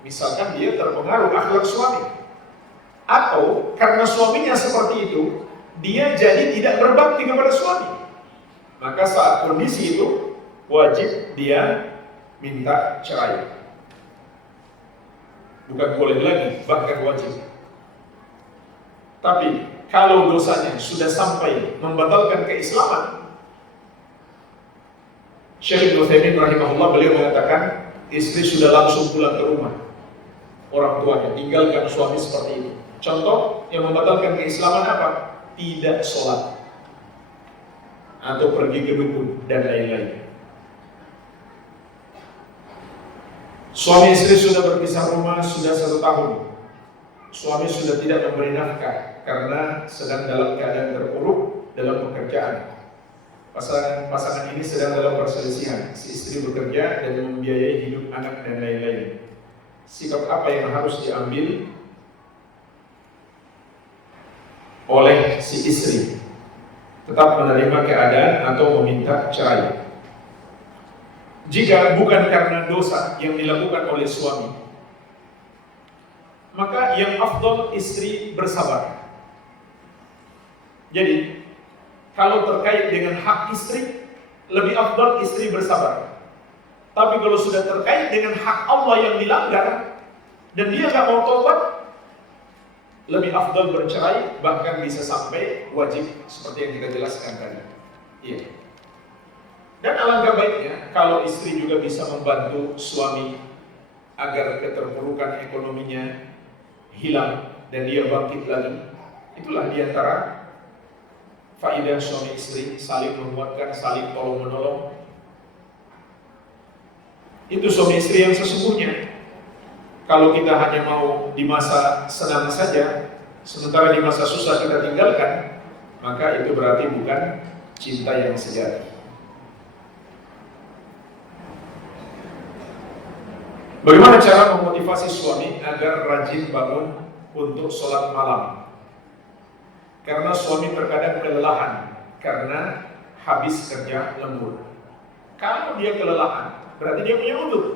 Misalkan dia terpengaruh akhlak suami, atau karena suaminya seperti itu, dia jadi tidak berbakti kepada suami. Maka saat kondisi itu wajib dia minta cerai. Bukan boleh lagi, bahkan wajib. Tapi kalau dosanya sudah sampai membatalkan keislaman, Syekh Ibnu Utsaimin rahimahullah beliau mengatakan istri sudah langsung pulang ke rumah orang tuanya, tinggalkan suami seperti itu. Contoh yang membatalkan keislaman apa? Tidak sholat atau pergi ke dukun dan lain-lain. Suami istri sudah berpisah rumah sudah 1 tahun. Suami sudah tidak memberi nafkah karena sedang dalam keadaan terpuruk dalam pekerjaan. Pasangan ini sedang dalam perselisihan. Si istri bekerja dan membiayai hidup anak dan lain-lain. Sikap apa yang harus diambil oleh si istri? Tetap menerima keadaan atau meminta cerai? Jika bukan karena dosa yang dilakukan oleh suami, maka yang afdal istri bersabar. Jadi, kalau terkait dengan hak istri, lebih afdal istri bersabar. Tapi kalau sudah terkait dengan hak Allah yang dilanggar dan dia nggak mau tobat, lebih afdal bercerai, bahkan bisa sampai wajib seperti yang kita jelaskan tadi. Iya. Dan alangkah baiknya kalau istri juga bisa membantu suami agar keterpurukan ekonominya hilang dan dia bangkit lagi. Itulah diantara faedah suami istri, saling menguatkan, saling tolong menolong. Itu suami istri yang sesungguhnya. Kalau kita hanya mau di masa senang saja, sementara di masa susah kita tinggalkan, maka itu berarti bukan cinta yang sejati. Bagaimana cara memotivasi suami agar rajin bangun untuk sholat malam? Karena suami terkadang kelelahan karena habis kerja lembur. Kalau dia kelelahan, berarti dia punya udzur.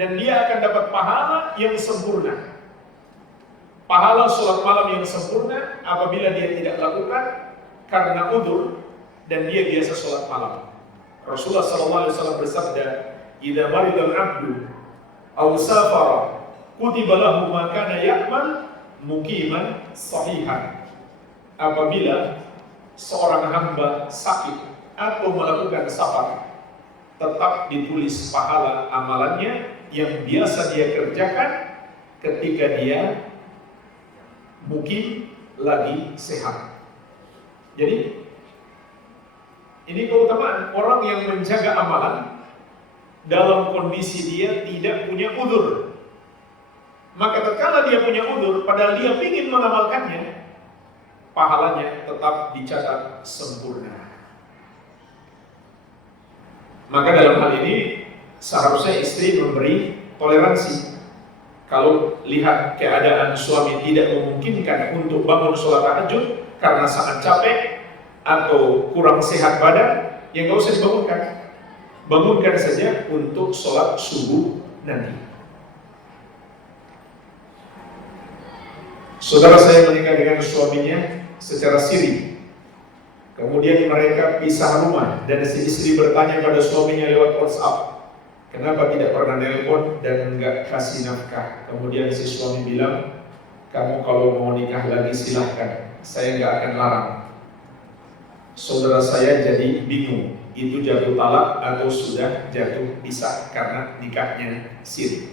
Dan dia akan dapat pahala yang sempurna. Pahala sholat malam yang sempurna apabila dia tidak lakukan karena udzur dan dia biasa sholat malam. Rasulullah SAW bersabda, "Idza marida al-'abdu aw safara, kutiba lahu ma kana ya'mal muqiman sahihan." Apabila seorang hamba sakit atau melakukan safar, tetap ditulis pahala amalannya yang biasa dia kerjakan ketika dia mukim lagi sehat. Jadi ini keutamaan orang yang menjaga amalan dalam kondisi dia tidak punya udzur. Maka tatkala dia punya udzur, padahal dia ingin mengamalkannya, pahalanya tetap dicatat sempurna. Maka dalam hal ini seharusnya istri memberi toleransi. Kalau lihat keadaan suami tidak memungkinkan untuk bangun sholat tahajud karena sangat capek atau kurang sehat badan, ya nggak usah dibangunkan. Bangunkan saja untuk sholat subuh nanti. Saudara saya menikah dengan suaminya secara siri. Kemudian mereka pisah rumah dan si istri bertanya pada suaminya lewat WhatsApp, kenapa tidak pernah nelpon dan enggak kasih nafkah. Kemudian si suami bilang, kamu kalau mau nikah lagi silahkan, saya enggak akan larang. Saudara saya jadi bingung, itu jatuh talak atau sudah jatuh pisah karena nikahnya siri.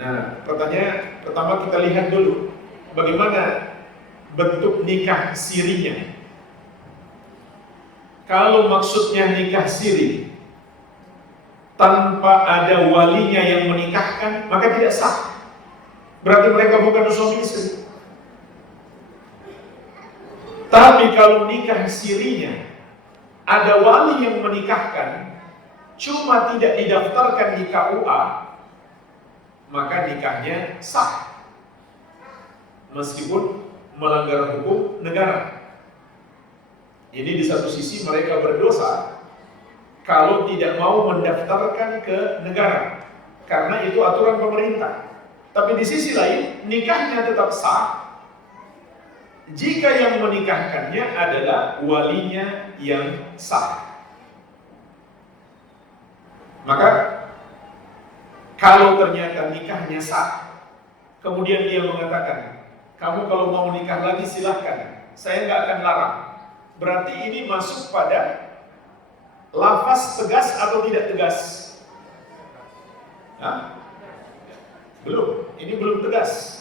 Nah, pertanyaan pertama kita lihat dulu bagaimana bentuk nikah sirinya. Kalau maksudnya nikah siri tanpa ada walinya yang menikahkan, maka tidak sah. Berarti mereka bukan suami istri. Tapi kalau nikah sirinya ada wali yang menikahkan, cuma tidak didaftarkan di KUA, maka nikahnya sah, meskipun melanggar hukum negara. Ini di satu sisi mereka berdosa kalau tidak mau mendaftarkan ke negara, karena itu aturan pemerintah. Tapi di sisi lain, nikahnya tetap sah jika yang menikahkannya adalah walinya yang sah. Maka kalau ternyata nikahnya sah, kemudian dia mengatakan, kamu kalau mau nikah lagi silahkan, saya nggak akan larang. Berarti ini masuk pada lafaz tegas atau tidak tegas? Hah? Belum, ini belum tegas.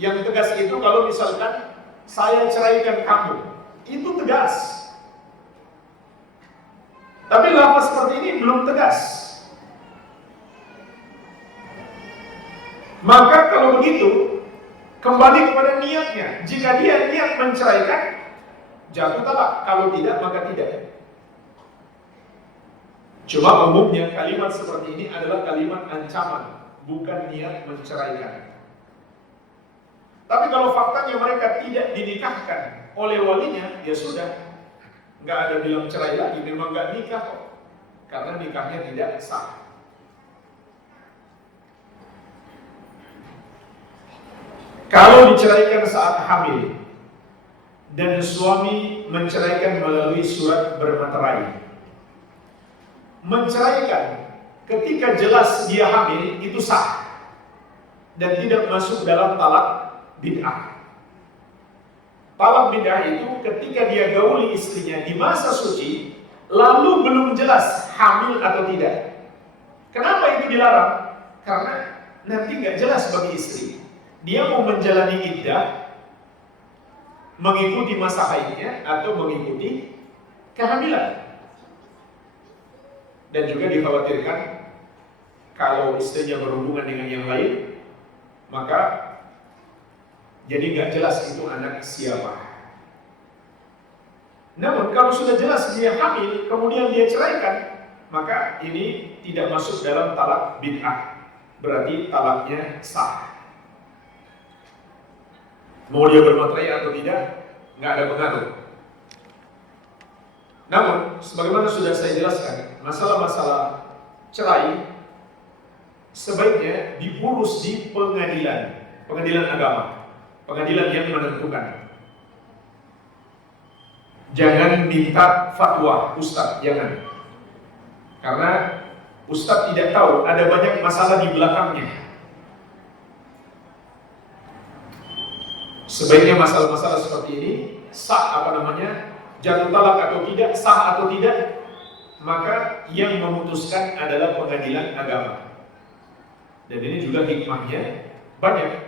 Yang tegas itu kalau misalkan saya ceraikan kamu, itu tegas. Tapi lafaz seperti ini belum tegas. Maka kalau begitu, kembali kepada niatnya. Jika dia niat menceraikan, jatuh talak. Kalau tidak, maka tidak. Cuma umumnya kalimat seperti ini adalah kalimat ancaman, bukan niat menceraikan. Tapi kalau faktanya mereka tidak dinikahkan oleh walinya, ya sudah, nggak ada bilang cerai lagi, memang nggak nikah kok, karena nikahnya tidak sah. Kalau diceraikan saat hamil dan suami menceraikan melalui surat bermaterai, menceraikan ketika jelas dia hamil itu sah dan tidak masuk dalam talak bid'ah. Talak bid'ah itu ketika dia gauli istrinya di masa suci, lalu belum jelas hamil atau tidak. Kenapa itu dilarang? Karena nanti nggak jelas bagi istri. Dia mau menjalani iddah, mengikuti masa haidnya atau mengikuti kehamilan. Dan juga dikhawatirkan kalau istrinya berhubungan dengan yang lain, maka jadi nggak jelas itu anak siapa. Namun kalau sudah jelas dia hamil, kemudian dia ceraikan, maka ini tidak masuk dalam talak bid'ah. Berarti talaknya sah. Mau dia bermaterai atau tidak, nggak ada pengaruh. Namun, sebagaimana sudah saya jelaskan, masalah-masalah cerai sebaiknya diurus di pengadilan agama, pengadilan yang menentukan. Jangan minta fatwa ustadz, jangan. Karena ustadz tidak tahu, ada banyak masalah di belakangnya. Sebaiknya masalah-masalah seperti ini sah jatuh talak atau tidak, sah atau tidak, maka yang memutuskan adalah pengadilan agama. Dan ini juga hikmahnya banyak,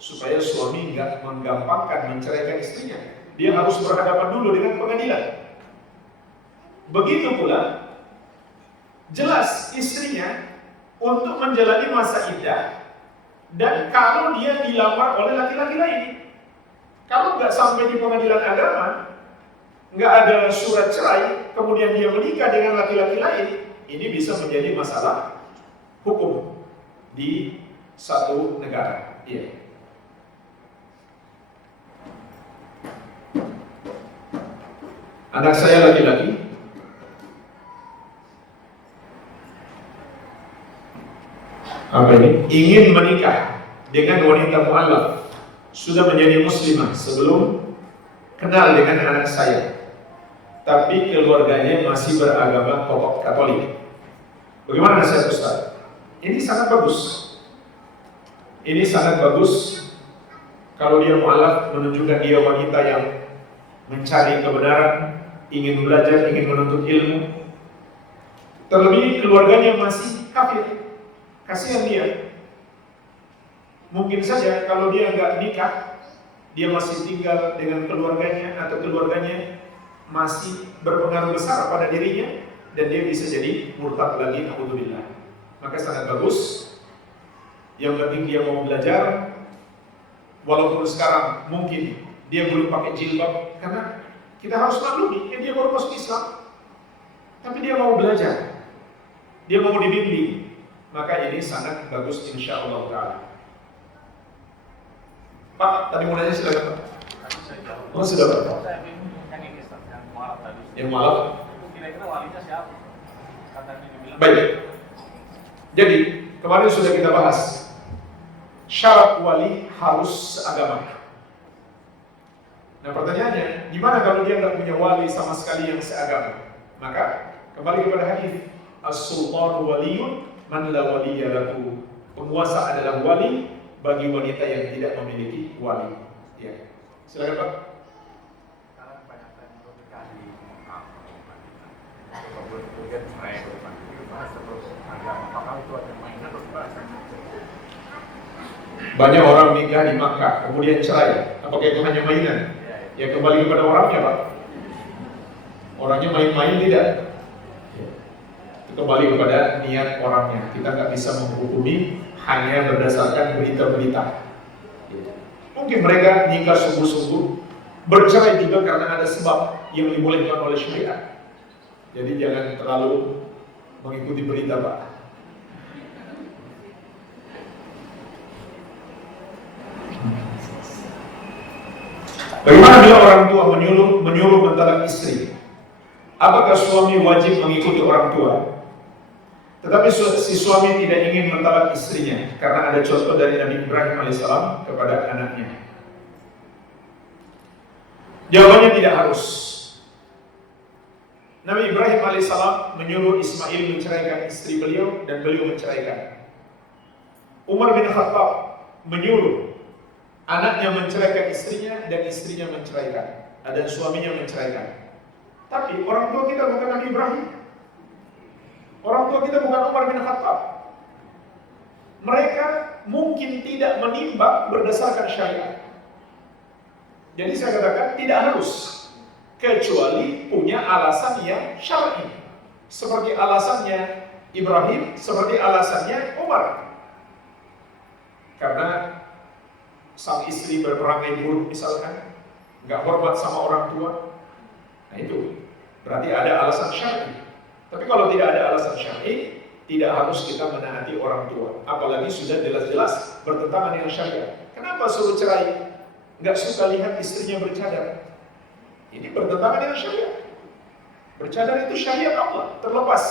supaya suami nggak menggampangkan menceraikan istrinya. Dia harus berhadapan dulu dengan pengadilan. Begitu pula jelas istrinya untuk menjalani masa iddah, dan kalau dia dilamar oleh laki-laki lain. Kalau nggak sampai di pengadilan agama, nggak ada surat cerai, kemudian dia menikah dengan laki-laki lain, ini bisa menjadi masalah hukum di satu negara. Iya. Anak saya laki-laki ingin menikah dengan wanita mu'allaf sudah menjadi muslimah sebelum kenal dengan anak saya, tapi keluarganya masih beragama pokok Katolik. Bagaimana nasihat Ustaz? Ini sangat bagus. Ini sangat bagus kalau dia mualaf, menunjukkan dia wanita yang mencari kebenaran, ingin belajar, ingin menuntut ilmu. Terlebih keluarganya masih kafir. Kasihan dia. Mungkin saja kalau dia nggak nikah, dia masih tinggal dengan keluarganya atau keluarganya masih berpengaruh besar pada dirinya, dan dia bisa jadi murtad lagi, naudzubillah. Maka sangat bagus. Yang penting dia mau belajar, walaupun sekarang mungkin dia belum pakai jilbab, karena kita harus maklumi, dia baru masuk Islam, tapi dia mau belajar, dia mau dibimbing, maka ini sangat bagus insyaallah ta'ala. Pak, tadi mau nanya silakan Pak. Oh sudah Pak. Saya bingung yang ini Ustaz, yang mualaf tadi. Yang mualaf? Itu kira-kira walinya siapa? Katanya dibilang. Baik. Jadi kemarin sudah kita bahas syarat wali harus seagama. Nah pertanyaannya, gimana kalau dia nggak punya wali sama sekali yang seagama? Maka kembali kepada hadis, as-sultanu waliyun man la waliyya lahu. Penguasa adalah wali bagi wanita yang tidak memiliki wali. Ya. Silakan Pak. Sekarang banyak yang bernikah di Mekah, kemudian cerai berubah. Bahas terus agama, apakah itu ada mainan atau bahasa? Banyak orang nikah di Makkah, kemudian cerai. Apakah itu hanya mainan? Ya kembali kepada orangnya Pak. Orangnya main-main tidak? Itu kembali kepada niat orangnya. Kita nggak bisa menghukumi hanya berdasarkan berita-berita. Mungkin mereka nikah sungguh-sungguh, bercerai juga karena ada sebab yang dibolehkan oleh syariat. Jadi jangan terlalu mengikuti berita Pak. Bagaimana bila orang tua menyuruh mentalak istri? Apakah suami wajib mengikuti orang tua? Tetapi si suami tidak ingin mentalak istrinya karena ada contoh dari Nabi Ibrahim alaihissalam kepada anaknya. Jawabannya tidak harus. Nabi Ibrahim alaihissalam menyuruh Ismail menceraikan istri beliau dan beliau menceraikan. Umar bin Khattab menyuruh anaknya menceraikan istrinya dan istrinya menceraikan, dan suaminya menceraikan. Tapi orang tua kita bukan Nabi Ibrahim. Orang tua kita bukan Umar bin Khattab. Mereka mungkin tidak menimbang berdasarkan syariat. Jadi saya katakan tidak harus, kecuali punya alasan yang syar'i. Seperti alasannya Ibrahim, seperti alasannya Umar. Karena sang istri berperangai buruk misalkan, nggak hormat sama orang tua, nah itu berarti ada alasan syar'i. Tapi kalau tidak ada alasan syar'i, tidak harus kita menaati orang tua, apalagi sudah jelas-jelas bertentangan dengan syariat. Kenapa suruh cerai? Nggak suka lihat istrinya bercadar. Ini bertentangan dengan syariat. Bercadar itu syariat Allah, terlepas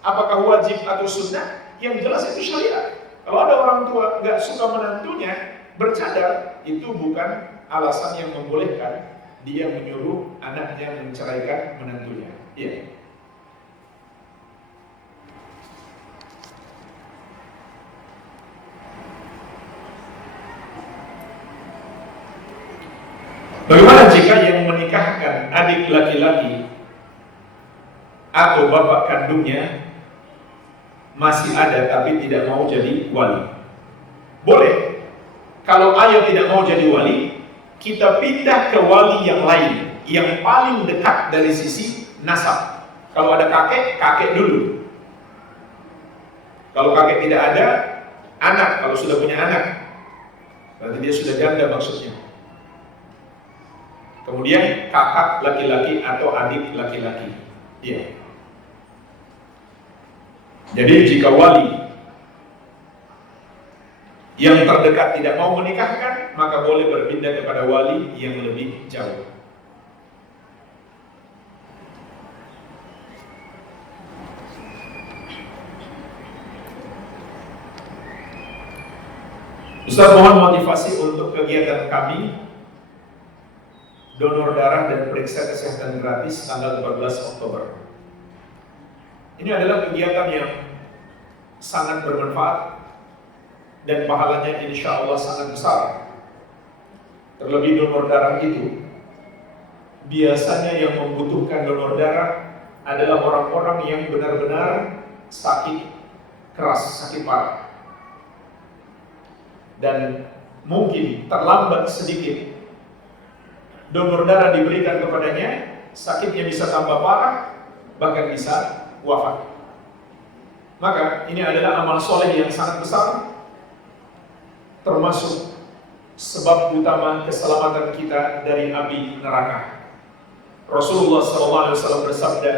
apakah wajib atau sunnah, yang jelas itu syariat. Kalau ada orang tua nggak suka menantunya bercadar, itu bukan alasan yang membolehkan dia menyuruh anaknya menceraikan menantunya. Iya. Bagaimana jika yang menikahkan adik laki-laki atau bapak kandungnya masih ada tapi tidak mau jadi wali? Boleh. Kalau ayah tidak mau jadi wali, kita pindah ke wali yang lain, yang paling dekat dari sisi nasab. Kalau ada kakek, kakek dulu. Kalau kakek tidak ada, anak. Kalau sudah punya anak, berarti dia sudah janda maksudnya. Kemudian kakak laki-laki atau adik laki-laki. Iya. Jadi jika wali yang terdekat tidak mau menikahkan, maka boleh berpindah kepada wali yang lebih jauh. Ustaz mohon motivasi untuk kegiatan kami donor darah dan periksa kesehatan gratis tanggal 14 Oktober. Ini adalah kegiatan yang sangat bermanfaat dan pahalanya insya Allah sangat besar. Terlebih donor darah itu biasanya yang membutuhkan donor darah adalah orang-orang yang benar-benar sakit keras, sakit parah, dan mungkin terlambat sedikit donor darah diberikan kepadanya, sakitnya bisa tambah parah, bahkan bisa wafat. Maka ini adalah amal soleh yang sangat besar, termasuk sebab utama keselamatan kita dari api neraka. Rasulullah SAW bersabda,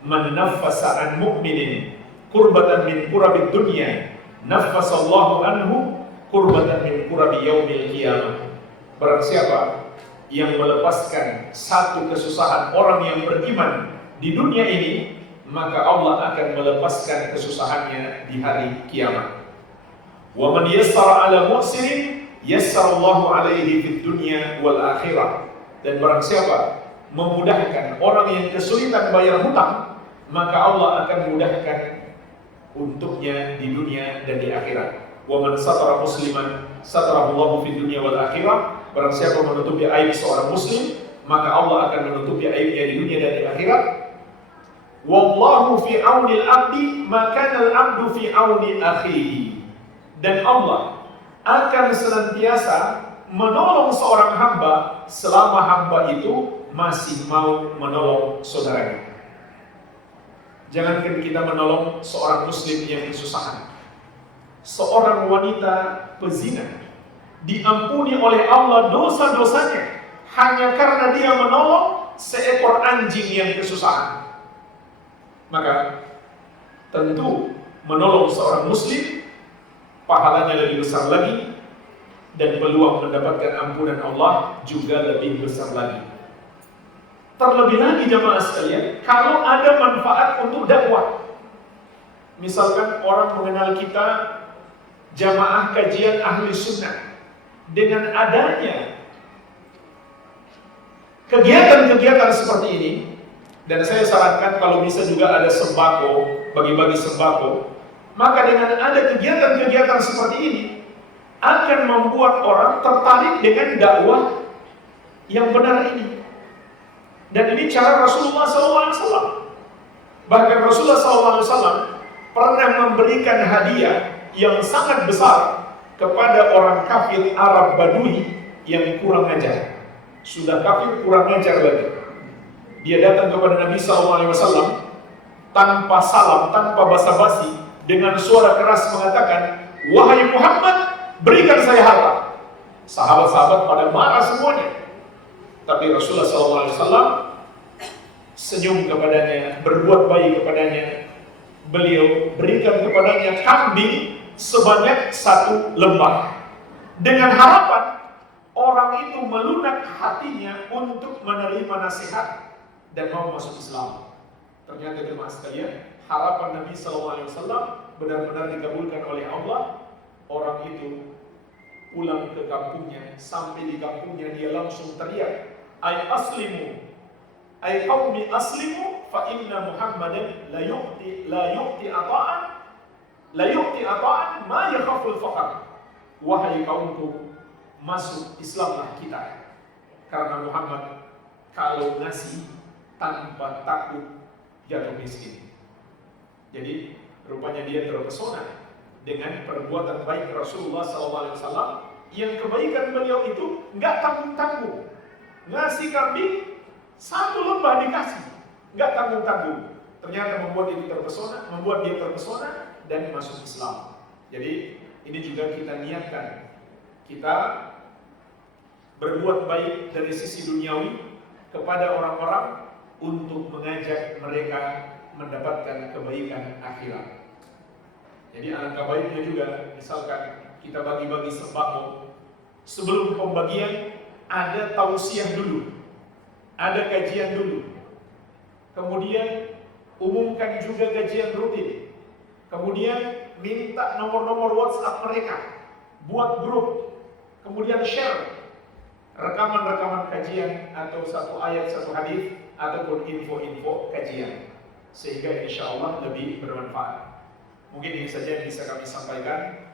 "Man naffasa an mu'minin kurbatan min kurabi dunya, naffasallahu anhu kurbatan min kurabi yaumil qiyamah." Barang siapa yang melepaskan satu kesusahan orang yang beriman di dunia ini, maka Allah akan melepaskan kesusahannya di hari kiamat. Wa man yassara 'ala mu'sirin yassarallahu 'alaihi fid dunya wal akhirah. Dan barang siapa memudahkan orang yang kesulitan bayar hutang, maka Allah akan mudahkan untuknya di dunia dan di akhirat. Wa man satara musliman satarallahu fid dunya wal akhirah. Barang siapa menutupi aib seorang muslim, maka Allah akan menutupi aibnya di dunia dan di akhirat. Wallahu fi auni al-'abdi ma kana al-'abdu fi auni akhihi. Dan Allah akan senantiasa menolong seorang hamba selama hamba itu masih mau menolong saudaranya. Jangankan kita menolong seorang muslim yang kesusahan, seorang wanita pezina diampuni oleh Allah dosa-dosanya hanya karena dia menolong seekor anjing yang kesusahan. Maka tentu menolong seorang muslim pahalanya lebih besar lagi, dan peluang mendapatkan ampunan Allah juga lebih besar lagi. Terlebih lagi jamaah sekalian, kalau ada manfaat untuk dakwah. Misalkan orang mengenal kita jamaah kajian ahli sunnah, dengan adanya kegiatan-kegiatan seperti ini, dan saya sarankan kalau bisa juga ada sembako, bagi-bagi sembako, maka dengan ada kegiatan-kegiatan seperti ini akan membuat orang tertarik dengan dakwah yang benar ini. Dan ini cara Rasulullah SAW. Bahkan Rasulullah SAW pernah memberikan hadiah yang sangat besar kepada orang kafir Arab Badui yang kurang ajar. Sudah kafir kurang ajar lagi. Dia datang kepada Nabi SAW tanpa salam, tanpa basa-basi, dengan suara keras mengatakan, "Wahai Muhammad, berikan saya harta." Sahabat-sahabat pada marah semuanya. Tapi Rasulullah SAW senyum kepadanya, berbuat baik kepadanya. Beliau berikan kepadanya kambing sebanyak 1 lembah, dengan harapan orang itu melunak hatinya untuk menerima nasihat dan mau masuk Islam. Ternyata jemaah sekalian, harapan Nabi SAW benar-benar dikabulkan oleh Allah. Orang itu pulang ke kampungnya, sampai di kampungnya dia langsung teriak, "Ay aslimu, ay qaumi aslimu, fa inna Muhammadan la yu'ti ata'an ma yakhaful faqr." Wahai kaumku, masuk Islamlah kita, karena Muhammad kalau ngasih tanpa takut jatuh miskin. Jadi rupanya dia terpesona dengan perbuatan baik Rasulullah SAW, yang kebaikan beliau itu nggak tanggung-tanggung. Ngasih kambing 1 lembah dikasih, nggak tanggung-tanggung. Ternyata membuat dia terpesona dan masuk Islam. Jadi ini juga kita niatkan, kita berbuat baik dari sisi duniawi kepada orang-orang untuk mengajak mereka mendapatkan kebaikan akhirat. Jadi alangkah baiknya juga, misalkan kita bagi-bagi sembako, sebelum pembagian ada tausiah dulu, ada kajian dulu, kemudian umumkan juga kajian rutin, kemudian minta nomor-nomor WhatsApp mereka, buat grup, kemudian share rekaman-rekaman kajian atau satu ayat, satu hadis ataupun info-info kajian, sehingga insya Allah lebih bermanfaat. Mungkin ini saja yang bisa kami sampaikan.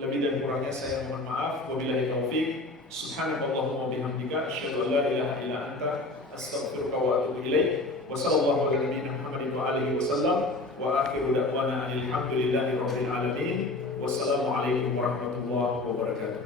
Lebih dan kurangnya saya mohon maaf. Wabillahi taufik. Subhanallahumma bihamdika asyhadu an la ilaha illa anta astaghfiruka wa atubu ilaik. Wa sallallahu ala nabiyyina Muhammadin wa alihi wasallam wa akhiru da'wana alhamdulillahi rabbil alamin. Wassalamualaikum warahmatullahi wabarakatuh.